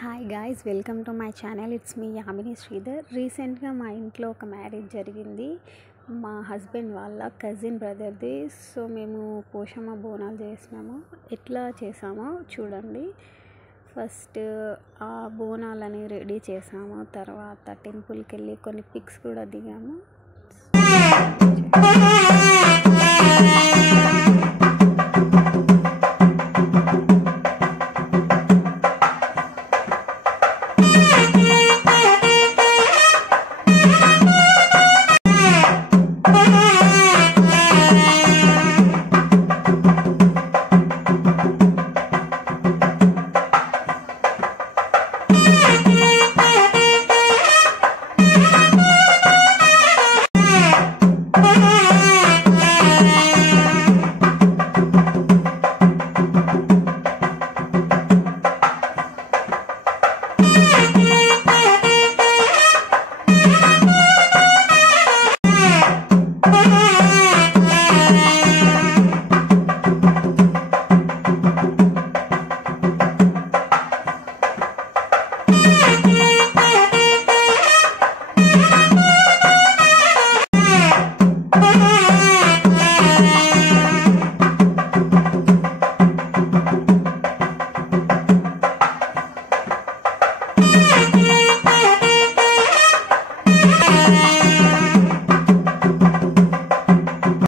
Hi guys, welcome to my channel. It's me Yamini Sridhar. రీసెంట్గా మా ఇంట్లో ఒక మ్యారేజ్ జరిగింది, మా హస్బెండ్ వాళ్ళ కజిన్ బ్రదర్ది. సో మేము పోషమ్మ బోనాలు చేసినాము. ఎట్లా చేసామో చూడండి. ఫస్ట్ ఆ బోనాలని రెడీ చేసాము, తర్వాత టెంపుల్కి వెళ్ళి కొన్ని పిక్స్ కూడా దిగాము.